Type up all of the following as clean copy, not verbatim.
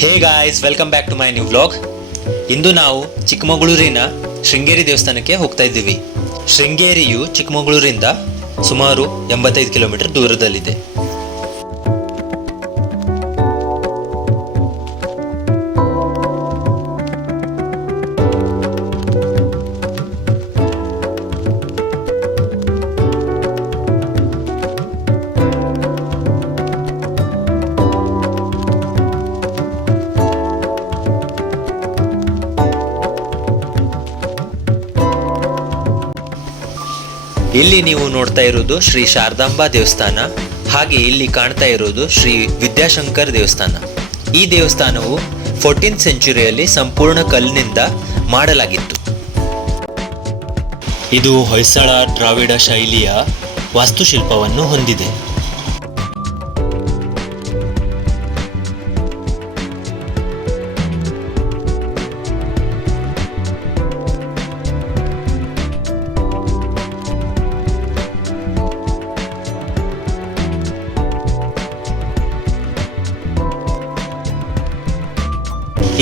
Hey guys, welcome back to my new vlog. ಇಂದು ನಾವು ಚಿಕ್ಕಮಗಳೂರಿನ ಶೃಂಗೇರಿ ದೇವಸ್ಥಾನಕ್ಕೆ ಹೋಗ್ತಾ ಇದ್ದೀವಿ. ಶೃಂಗೇರಿಯು ಚಿಕ್ಕಮಗಳೂರಿಂದ ಸುಮಾರು 85 ಕಿಲೋಮೀಟರ್ ದೂರದಲ್ಲಿದೆ. ಇಲ್ಲಿ ನೀವು ನೋಡ್ತಾ ಇರೋದು ಶ್ರೀ ಶಾರದಾಂಬಾ ದೇವಸ್ಥಾನ, ಹಾಗೆ ಇಲ್ಲಿ ಕಾಣ್ತಾ ಇರೋದು ಶ್ರೀ ವಿದ್ಯಾಶಂಕರ್ ದೇವಸ್ಥಾನ. ಈ ದೇವಸ್ಥಾನವು 14th ಸೆಂಚುರಿಯಲ್ಲಿ ಸಂಪೂರ್ಣ ಕಲ್ಲಿನಿಂದ ಮಾಡಲಾಗಿತ್ತು. ಇದು ಹೊಯ್ಸಳ ದ್ರಾವಿಡ ಶೈಲಿಯ ವಾಸ್ತುಶಿಲ್ಪವನ್ನು ಹೊಂದಿದೆ.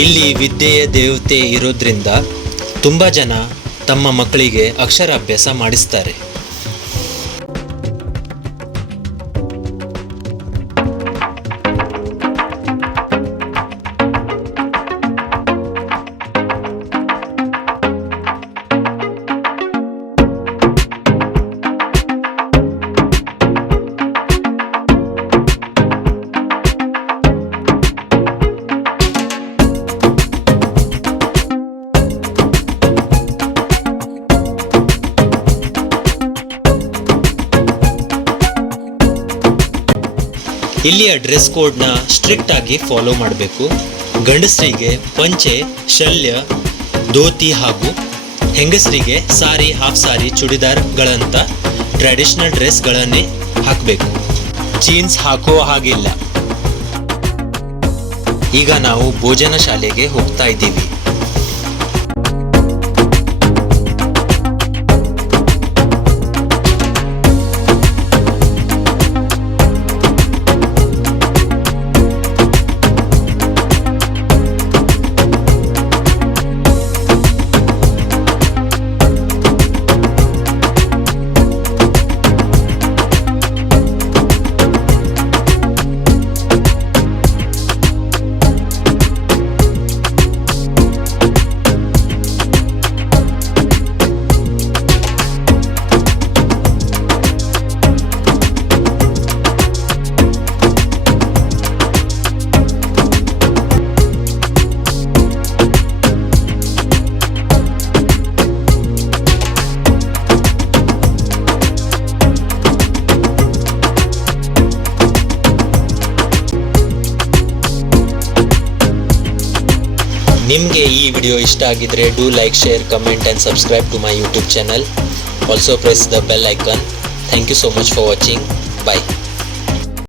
ಇಲ್ಲಿ ವಿದ್ಯೆಯ ದೇವತೆ ಇರೋದ್ರಿಂದ ತುಂಬ ಜನ ತಮ್ಮ ಮಕ್ಕಳಿಗೆ ಅಕ್ಷರಾಭ್ಯಾಸ ಮಾಡಿಸ್ತಾರೆ. ಇಲ್ಲಿಯ ಡ್ರೆಸ್ ಕೋಡ್ನ ಸ್ಟ್ರಿಕ್ಟ್ ಆಗಿ ಫಾಲೋ ಮಾಡಬೇಕು. ಗಂಡಸರಿಗೆ ಪಂಚೆ, ಶಲ್ಯ, ಧೋತಿ ಹಾಗೂ ಹೆಂಗಸರಿಗೆ ಸಾರಿ, ಹಾಫ್ ಸಾರಿ, ಚೂಡಿದಾರ್ಗಳಂತ ಟ್ರೆಡಿಷನಲ್ ಡ್ರೆಸ್ಗಳನ್ನೇ ಹಾಕಬೇಕು. ಜೀನ್ಸ್ ಹಾಕೋ ಹಾಗಿಲ್ಲ. ಈಗ ನಾವು ಭೋಜನ ಶಾಲೆಗೆ ಹೋಗ್ತಾ ಇದ್ದೀವಿ. ನಿಮಗೆ ಈ ವಿಡಿಯೋ ಇಷ್ಟ ಆಗಿದ್ರೆ do like, share, comment and subscribe to my YouTube channel. Also press the bell icon. Thank you so much for watching. Bye.